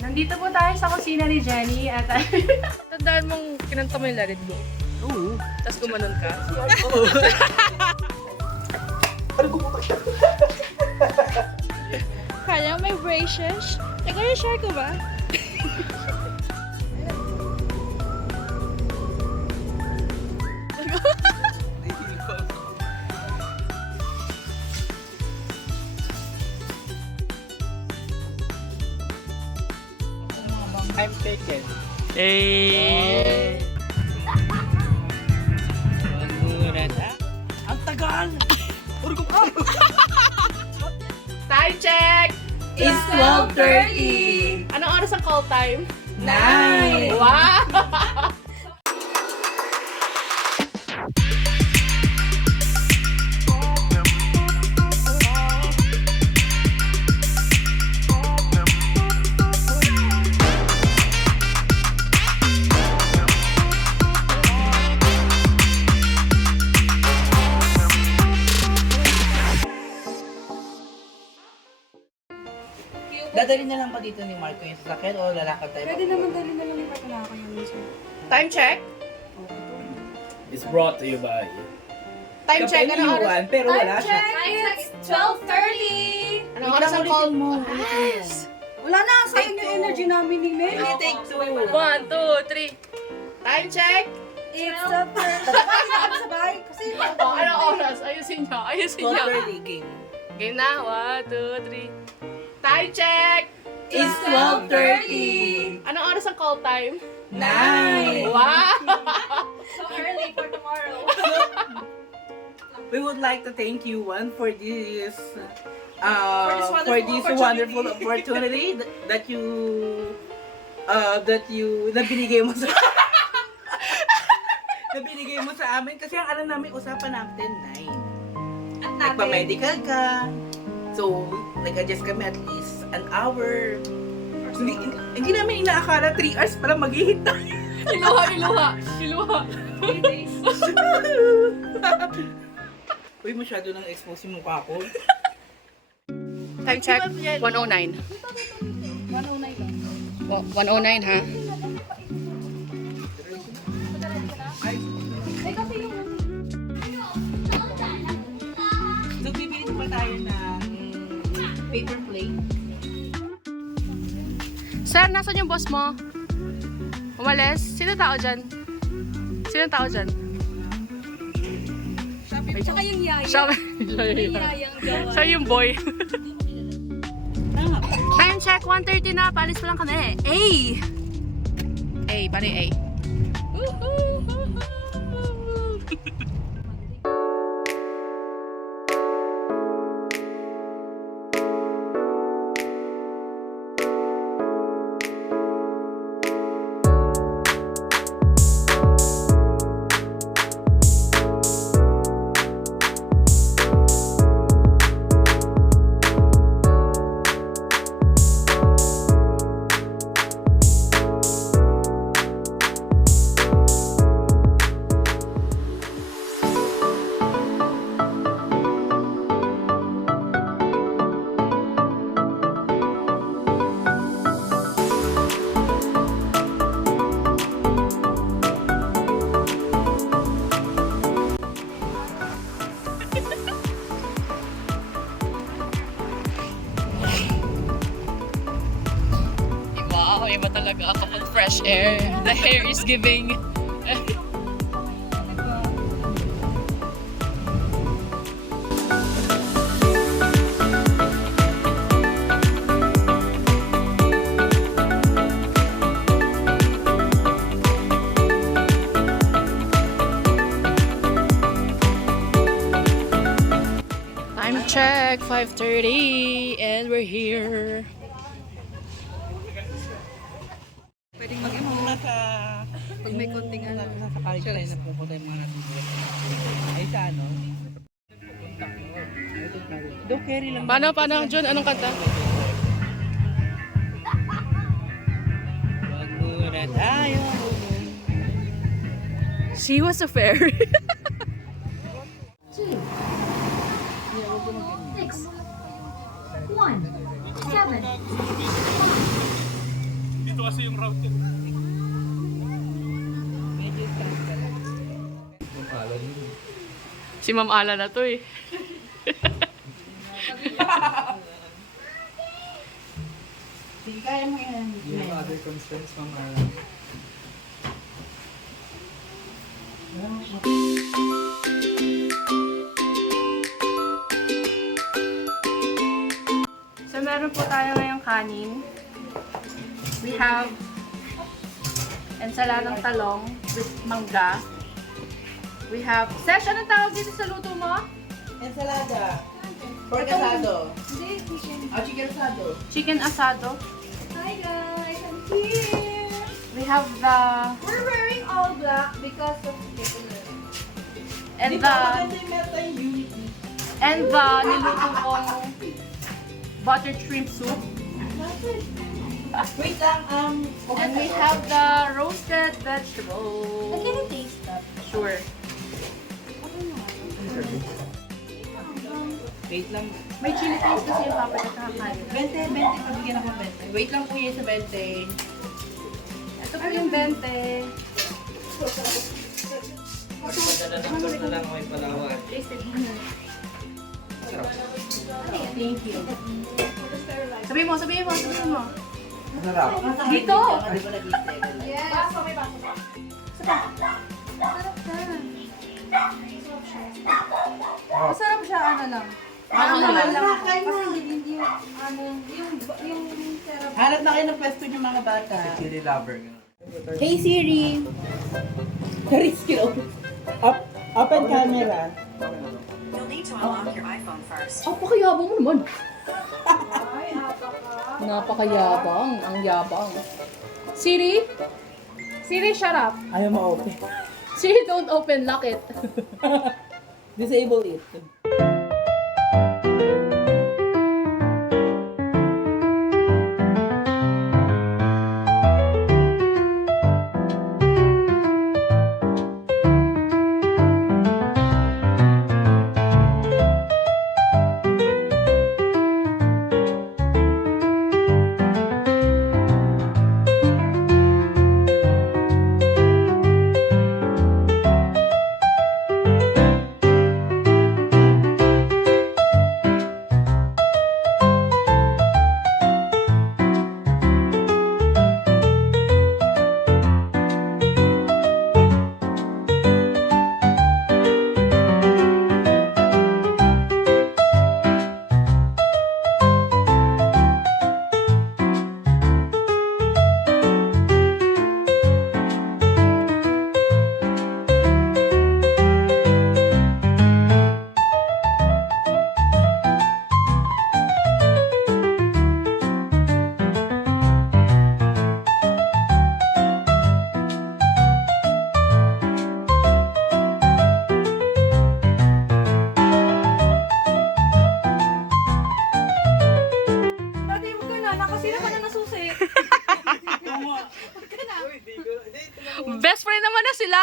Nandito po tayo sa kusina ni Jenny at tandaan mong kinanta mo yung Let It Go. Oo. Tapos gumanon ka. Oo. Kaya may braces. Teka, share ko ba? I'm taken. Hey! Ang tagal! Time check! It's 12:30. Anong oras ang call time? 9. Wow! Dadali na lang ba dito ni Marco yung sasakyan o lalakad tayo? Pwede naman dali na lang yung patalako yung minsan. Time check? It's brought to you by Time check, anong oras? Pero wala siya. It's 12:30. Anong oras ang call? Wala na, sayang yung energy namin ni Mel. Take two. 1, 2, 3. Time check! It's 12:30. Sabay na kami sabay. Kasi Oh, anong oras? Ayusin nyo, ayusin nyo. 12:30 game. Game na, 1, 2, 3. Time check! it's 12:30. Anong oras ang call time? 9. Wow! So early for tomorrow. We would like to thank you, Juan, for this wonderful wonderful opportunity that na binigay mo sa na binigay mo sa amin kasi ang alam namin usapan natin 9. Nagpa-medical ka. So, nag-adjust kami at least an hour. Hindi namin inaakala 3 hours pala mag-hit tayo. Iluha. 3 days. Uy, masyado nang expose yung mukha ko. Time check, 109. 109 lang. 109 ha? Eh kasi yung So, bibili pa tayo ng paper plate. Sir, nasan yung boss mo? Umalis? Sino tao dyan? Tsaka yung yaya. Siya, Yung yayang gawa. siya yung boy. Time check, 1:30 na. Paalis pa lang kami. A, paano yung A? Wow, iba talaga kapag fresh air. The hair is giving. Time check, 5:30, and we're here. Pwedeng mag-imo nasa Pag may konting ano. nasa college tayo na pupunta yung mga natutulog. Ay sa ano? Don't carry lang. Paano, John? Anong kanta? Wag muna tayo. She was a fairy. 2, 6, 1, 7, Dito kasi yung route yun. Medyo stress ka lang. Si Ma'am Ala na to eh. Sige, kaya mo yan. Yung other concerns, Ma'am. So, meron po tayo ngayong kanin. We have ensaladang talong with mangga. We have... Sesh, anong tawag dito sa luto mo? Ensalada. Pork asado. Hindi, chicken. Chicken asado. Chicken asado. Hi guys, I'm here. We have the... We're wearing all black because of chicken. And Di the... ba maganda yung meron tayong unity? And the niluto kong buttered shrimp soup. Wait lang, And we have the roasted vegetable. Can you taste that? Sure. Wait lang. May chili paste kasi yung papa at kakakain. 20, pabigyan ako 20. Wait lang po yun sa 20. Ito po yung 20. Taste it. Thank you. Sabihin mo. Masarap. Dito! Di ba nag-i-stay? Yes. Baso, may baso pa. Sarap Masarap siya, ano lang. Ano lang? Kaya hindi yung, ano, yung sarap. Hanap na kayo ng pwesto niyo mga bata. Chili lover. Hey Siri! Risky daw. Open camera. You'll need to unlock your iPhone first. Napakayabang mo naman. Ay, apaka. Napakayabang. Ang yabang. Siri? Siri, shut up. Ayaw ma-open. Siri, don't open. Lock it. Disable it. Dati, huwag ka na. Nakasira ka na nasusi. Best friend naman na sila.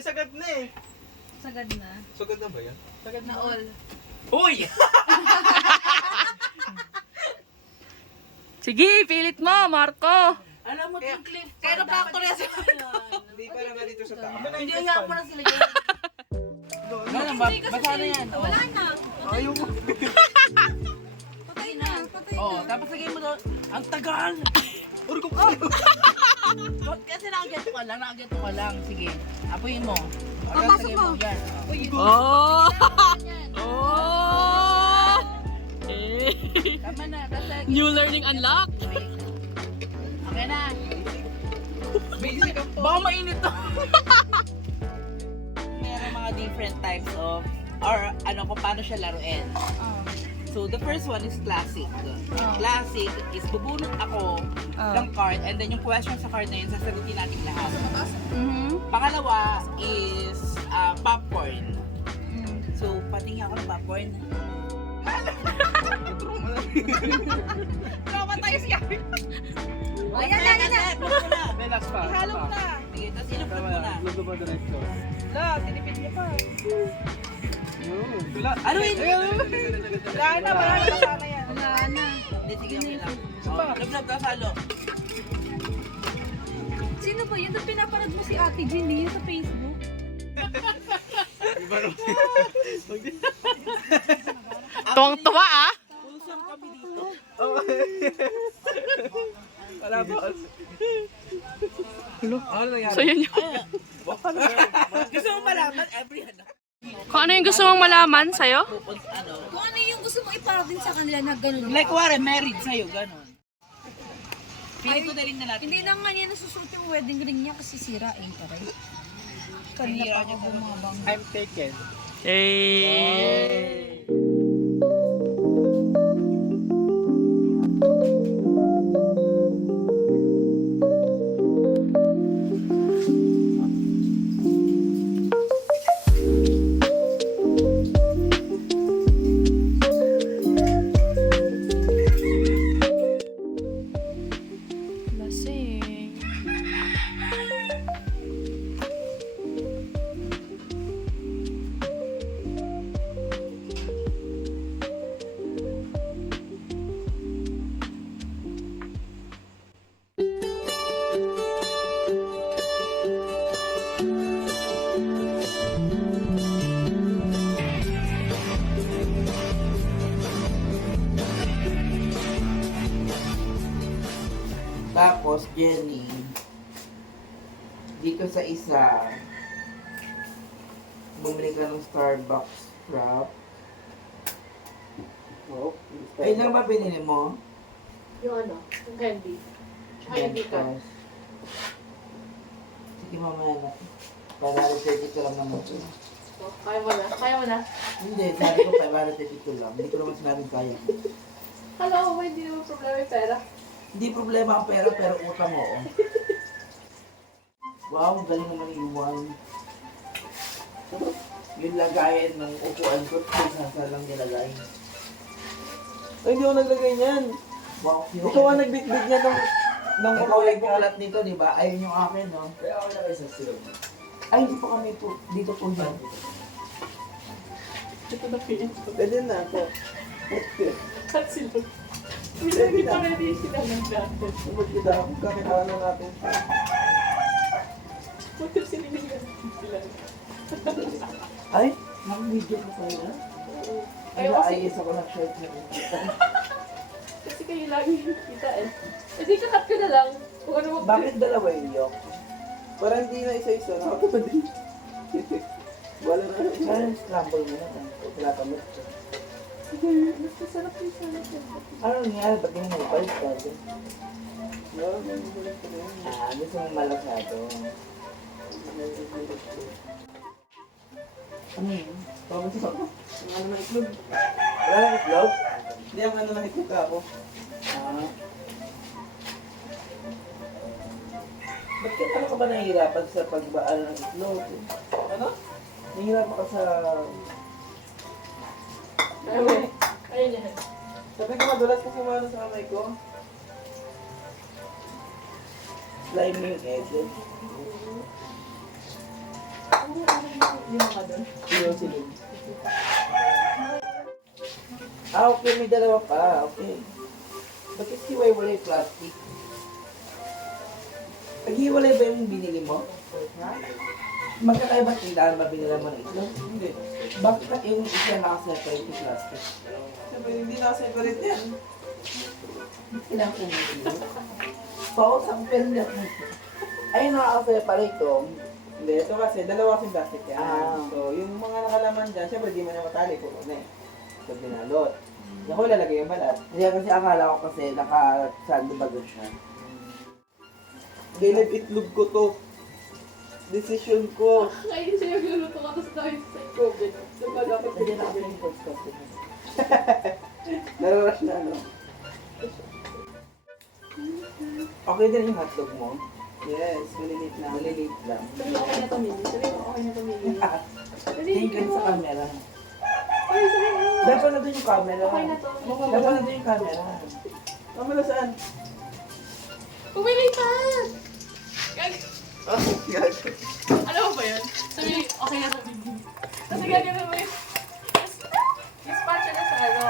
Sagad na eh. Sagad na. Sagad na ba yan? Sagad na all. Uy! Sige, pilit mo, Marco. Alam mo, yung clip. Kaya na-factor yan siya. Hindi pa naman dito sa taas. Hindi, hayaan mo na sila. Basa na yan. Oh. Wala na. Ayaw mo. Patay na. Patay na. Oh, tapos lagay mo doon. Ang tagal! Uri ko Kasi nakageto ka lang. Sige, apuyin mo. Papasok mo. Yan. Oh! Oh! Tama na. Tapos lagay. New learning unlocked. Okay na. Baka mainit to. Meron mga different types of, or ano kung paano siya laruin. So, the first one is classic. Classic is bubunot ako ng card and then yung question sa card na yun, sasagutin natin lahat. Pangalawa is popcorn. So, patingin ako ng popcorn. Trauma tayo siya. Ayan na. Relax pa. Ihalo mo na. Sige, tapos ilupot mo na. Luto ba the next one? La, tinipid niya pa. Wala. Ano yun? Wala na, wala na sana yan. Wala na. Hindi, sige, okay lang. Oh, lab-lab, tapos halo. Sino ba yun? Ito pinapanood mo si Ate Jean, yun sa Facebook. Tuwang-tuwa ah! Pulsang kami dito. Wala ba? Ano nangyari? So yun yun. Gusto mo malaman every ano? Kung ano yung gusto mong malaman sa'yo? Ano? Kung ano yung gusto mo iparating sa kanila na gano'n. Like, wari, married sa'yo, gano'n. Feeling ko na rin na natin. Hindi na nga niya nasusuot yung wedding ring niya kasi sira eh. Kanina pa ako bumabang. I'm taken. Eh. Lasing. Tapos, Jenny, dito sa isa, bumili ka ng Starbucks frap. Oh, Ay, lang ba binili mo? Yung ano, yung candy. Tsaka yung dito. Mentos. Sige, mamaya na. Para 32 lang naman ito. So, kaya mo na? Kaya mo na? Hindi, sabi ko para 32 lang. Hindi ko naman sinabing kaya. Kala ko ba hindi naman problema yung pera? Hindi problema ang pera, pero utang oo. Wow, galing naman iwan. Yung lagayan ng upuan ko, sasa lang nilagay. Ay, hindi ako naglagay niyan. Wow, Ikaw ang nagbitbit niya ng ikaw nagbukalat nito, di ba? Ayun yung akin, no? Kaya ako na sa silog. Ay, hindi pa kami po. Dito po yan. Ito na piin. Pwede na ako. Cut sila. Hindi pa ready sila ng natin. Sabot kita ako. Kakitawa na natin. Puto siniligan sila. Ay, mag-video ko pa yan. Ay, ayos ako nag-shirt na ito. Kasi kayo lagi kita eh. Eh di kakat ka na lang. Kung ano mag- Bakit dalawa yung yok? Para hindi na isa-isa. Nakatapad din. Wala na. Parang scramble mo na. Wala kami. Mas masarap yung salad yan. Ano nangyari? Ba't yung nagpalit ka? No, ganun ko na yun. Gusto mong malasado. Ano yun? Tapos ako. Ang ano na itlog. Wala nang itlog? Hindi, ang ano na itlog ako. Ba't ano ka ba nahihirapan sa pagbaan ng itlog? Ano? Nahihirapan ka sa... Ayun yan. Sabi ko madulas kasi umano sa kamay ko. Slime mo yung egg. Yung mga doon. Iyo silog. Okay, may dalawa pa. Okay. Bakit hiwalay yung plastic? Naghiwalay ba yung binili mo? Magkakaiba tindahan ba binila mo ng itlog? Hindi. Bakit yung isa nakaseparate yung plastic? Sabi, hindi na separate yan. Ilang kung hindi. Paus ang pera. Ay, nakaka-separate to. Hindi, ito kasi, dalawa kasing plastic yan. Ah. So, yung mga nakalaman dyan, syempre di mo na matali kung ano eh. So, binalot. Ako lalagay yung balat. Kaya kasi akala ko kasi naka-sando ba doon siya? Gilid itlog ko to. Decision ko. Kainin siya yung luluto ka tapos dahil sa COVID. Nagpagapit Hindi na ako yung podcast. Nararush na ano. Okay din yung hotdog mo. Yes, maliliit na. Maliliit lang. Sabi mo okay na to, Mili. Sabi mo okay na to, Mili. Tingin ka sa camera. Ay, sabi mo. Dapat na doon yung camera. Okay na to. Dapat na doon yung camera. Kamala saan? Pumili ka! Oh, God. Alam mo ba yun? Sabi, okay na to, Mili. Tapos gagawin mo yun. Dispatch na sa ano.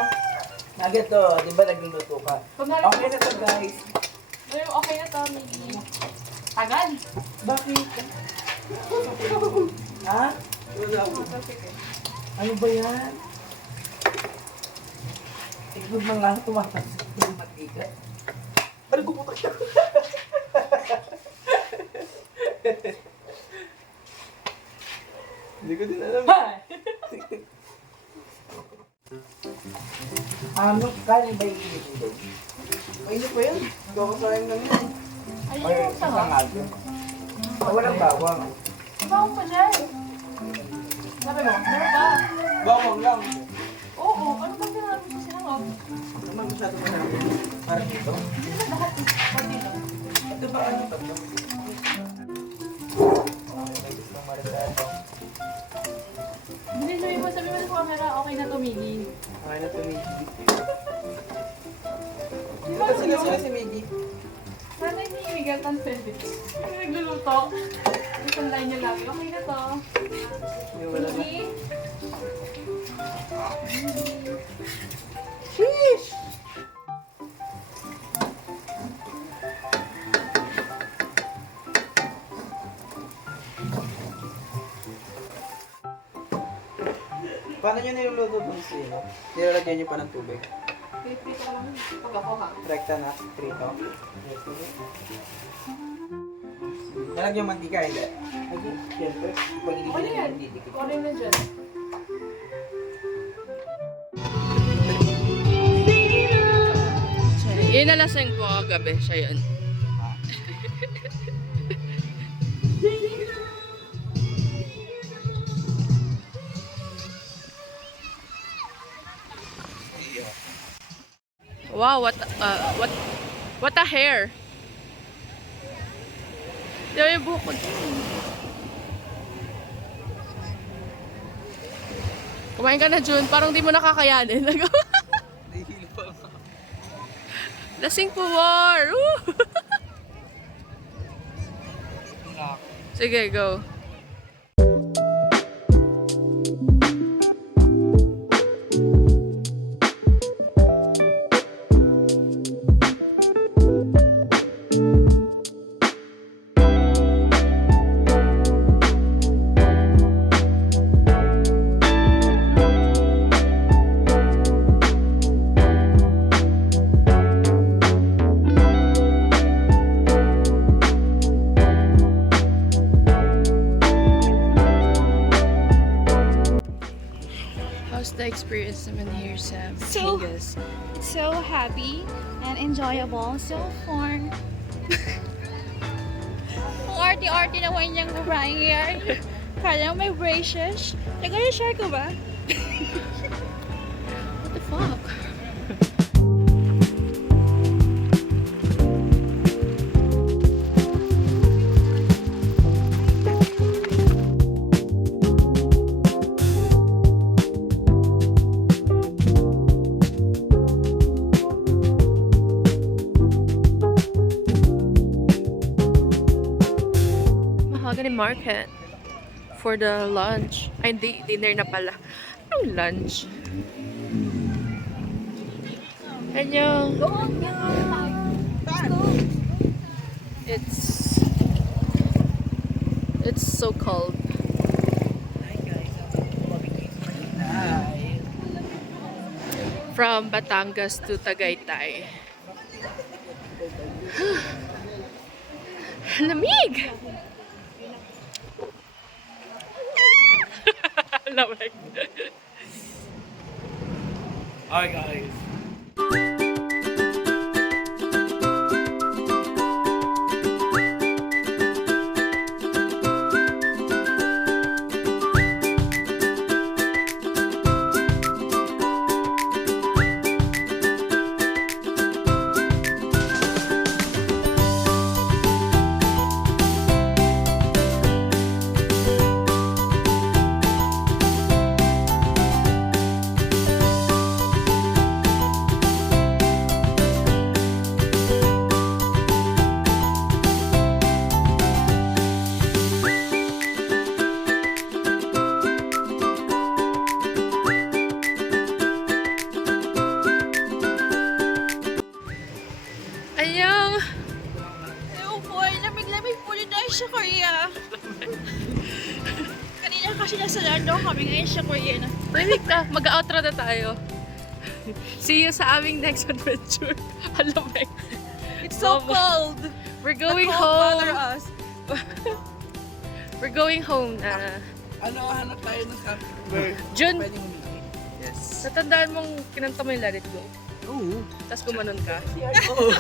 Nugget to, di ba nagluluto ka? Kunwari, Okay na to guys. sabi mo, okay na to, Mili. Tagal. Bakit? Ha? Ano ba yan? Tignan mo lang tumapasok ng matika. Ano puputok siya? Hindi ko din alam. Ano? Kanin ba yung init mo? Mainit pa yan. Kakasayang lang yan. Ayun Ay, yung isang tanga. agyo. Walang bawang. Bawang pa dyan. Sabi mo, meron ba? Bawang lang. Oo, ano ba sinabi ko sinangog? Naman masyado pa namin. Parang dito. Hindi naman lahat. Pati lang. Ito ba ano tatlo? May gustong maritado. Hindi, sabi mo sa camera, okay na tumingin. Okay na ito, Miggy. Di Ito ba sila yun? sila si Miggy. Sana hindi illegal tan Felix. Kami nagluluto. Isang line niya lagi. Okay na to. Yung wala na. Hindi. Sheesh! Paano nyo niluluto itong sino? Nilalagyan nyo pa ng tubig. Pipito ko lang pag ako ha. Rekta na, trito. Nalagyan mantika, hindi. Ay, siyempre. Pag hindi Ano yan? hindi dikit. Kung ano yun na dyan? Yun na lasing ko kagabi. Siya yun. Wow, what a hair. Yung yung buhok ko. Kumain ka na, Jun. Parang di mo nakakayanin. Lasing po more. Woo! Sige, go. How's the experience naman here sa So- Batangas? It's so happy and enjoyable so far. Ang arty-arty naman niyang babaeng yan. Kala may braces. Nag-share ko ba? What the fuck? Mahogany Market for the lunch. Ay, hindi. Dinner na pala. Anong lunch? Annyeong. It's so cold. From Batangas to Tagaytay. Lamig! Lamig. Hi guys. siya Korea. Kanina kasi nasa Lando kami, ngayon siya Korea na. Tahimik ka. Mag-outro na tayo. See you sa aming next adventure. Halamig. It's so cold. We're going The cold bother home. us. We're going home na. Ano, hanap tayo ng where Jun, pwedeng humingi. Yes. natandaan mong kinanta mo yung Let It Go. Oo. Tapos gumanon ka. Oo.